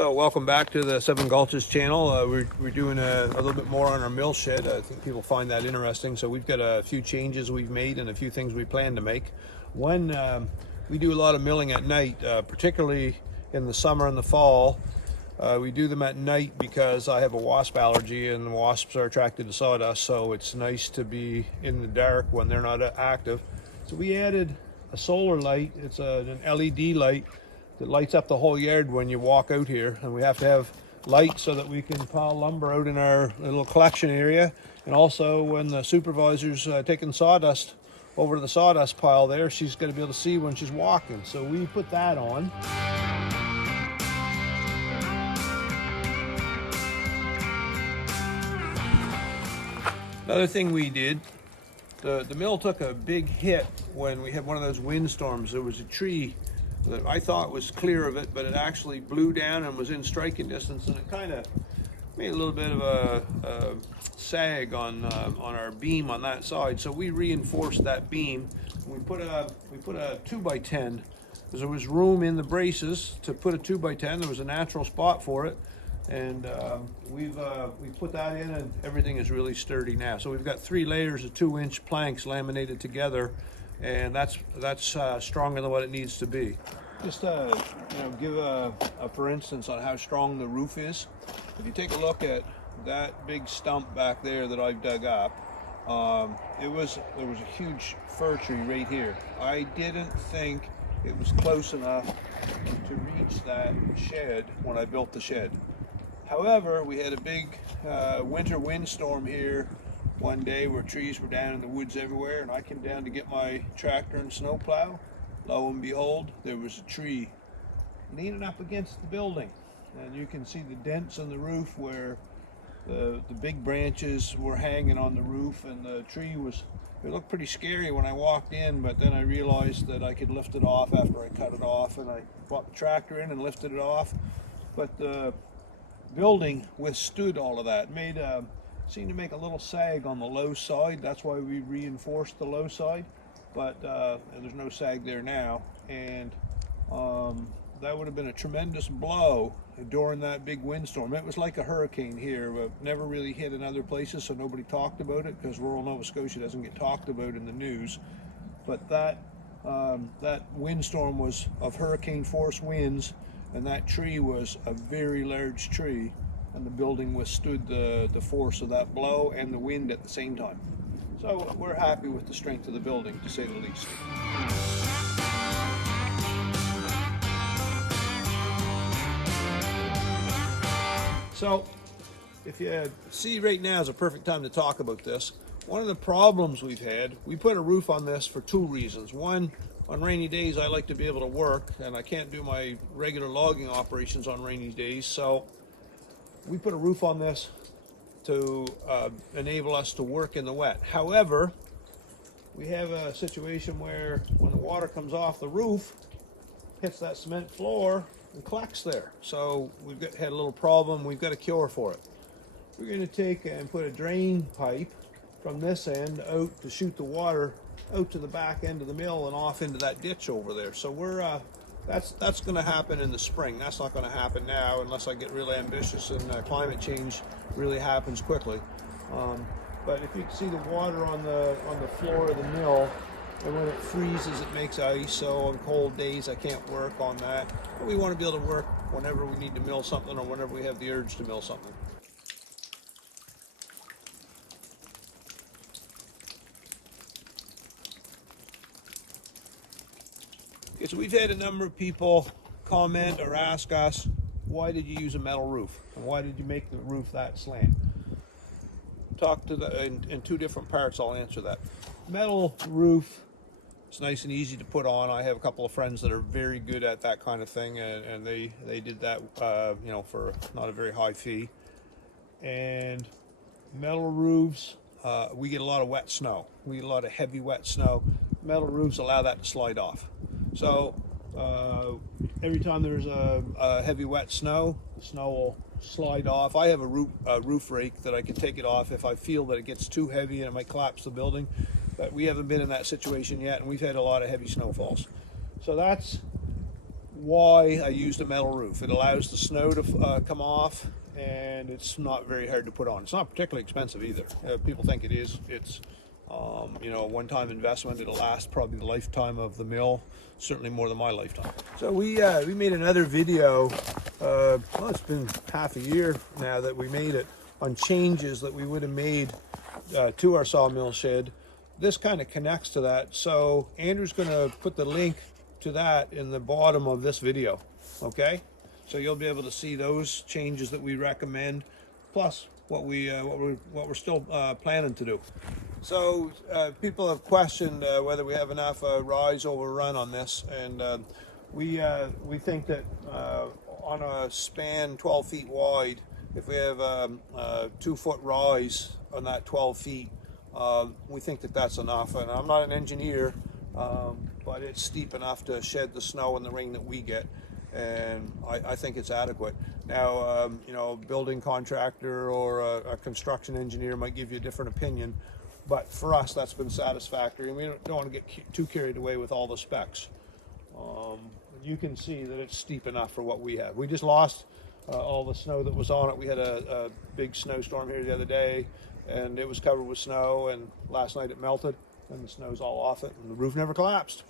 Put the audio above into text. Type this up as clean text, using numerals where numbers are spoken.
So welcome back to the Seven Gulches channel. We're doing a little bit more on our mill shed. I think people find that interesting. So we've got a few changes we've made and a few things we plan to make. One, we do a lot of milling at night, particularly in the summer and the fall. We do them at night because I have a wasp allergy and the wasps are attracted to sawdust, so it's nice to be in the dark when they're not active. So we added a solar light. It's an LED light that lights up the whole yard when you walk out here, and we have to have light so that we can pile lumber out in our little collection area, and also when the supervisor's taking sawdust over to the sawdust pile there, she's going to be able to see when she's walking. So we put that on. Another thing we did, the mill took a big hit when we had one of those windstorms. There was a tree that I thought was clear of it, but it actually blew down and was in striking distance, and it kind of made a little bit of a sag on our beam on that side. So we reinforced that beam. We put a 2x10 because there was room in the braces to put a 2x10. There was a natural spot for it, and we put that in, and everything is really sturdy now. So we've got 3 layers of 2-inch planks laminated together, and that's stronger than what it needs to be. Just give a for instance on how strong the roof is. If you take a look at that big stump back there that I've dug up, there was a huge fir tree right here. I didn't think it was close enough to reach that shed when I built the shed. However, we had a big winter windstorm here one day where trees were down in the woods everywhere, and I came down to get my tractor and snowplow. Lo and behold, there was a tree leaning up against the building, and you can see the dents in the roof where the big branches were hanging on the roof, and the tree it looked pretty scary when I walked in, but then I realized that I could lift it off after I cut it off, and I brought the tractor in and lifted it off. But the building withstood all of that. Seemed to make a little sag on the low side. That's why we reinforced the low side, but there's no sag there now, and that would have been a tremendous blow during that big windstorm. It was like a hurricane here, but never really hit in other places, so nobody talked about it because rural Nova Scotia doesn't get talked about in the news. But that windstorm was of hurricane force winds, and that tree was a very large tree, and the building withstood the force of that blow and the wind at the same time. So we're happy with the strength of the building, to say the least. So if you see, right now is a perfect time to talk about this. One of the problems we've had, we put a roof on this for 2 reasons. One, on rainy days I like to be able to work, and I can't do my regular logging operations on rainy days, so we put a roof on this to enable us to work in the wet. However, we have a situation where when the water comes off the roof, hits that cement floor and collects there. So we've had a little problem. We've got a cure for it. We're going to take and put a drain pipe from this end out to shoot the water out to the back end of the mill and off into that ditch over there. So we're that's going to happen in the spring. That's not going to happen now unless I get really ambitious and climate change really happens quickly. But if you can see the water on the floor of the mill, and when it freezes it makes ice, so on cold days I can't work on that. But we want to be able to work whenever we need to mill something or whenever we have the urge to mill something. Okay, so we've had a number of people comment or ask us, why did you use a metal roof? And why did you make the roof that slant? Talk to in 2 different parts, I'll answer that. Metal roof, it's nice and easy to put on. I have a couple of friends that are very good at that kind of thing, and they did that for not a very high fee. And metal roofs, we get a lot of wet snow. We get a lot of heavy wet snow. Metal roofs allow that to slide off. So every time there's a heavy wet snow, the snow will slide off. I have a roof rake that I can take it off if I feel that it gets too heavy and it might collapse the building. But we haven't been in that situation yet, and we've had a lot of heavy snowfalls. So that's why I used a metal roof. It allows the snow to come off, and it's not very hard to put on. It's not particularly expensive either. People think it is. It's you know, a one-time investment. It'll last probably the lifetime of the mill, certainly more than my lifetime. So we made another video. Well, it's been half a year now that we made it, on changes that we would have made to our sawmill shed. This kind of connects to that, so Andrew's going to put the link to that in the bottom of this video. Okay, so you'll be able to see those changes that we recommend, plus what we're still planning to do. So people have questioned whether we have enough rise over run on this, and we think that on a span 12 feet wide, if we have a 2 foot rise on that 12 feet, we think that that's enough. And I'm not an engineer, but it's steep enough to shed the snow and the rain that we get, and I think it's adequate. Now, you know, a building contractor or a construction engineer might give you a different opinion, but for us, that's been satisfactory, and we don't want to get too carried away with all the specs. You can see that it's steep enough for what we have. We just lost all the snow that was on it. We had a big snowstorm here the other day, and it was covered with snow, and last night it melted, and the snow's all off it, and the roof never collapsed.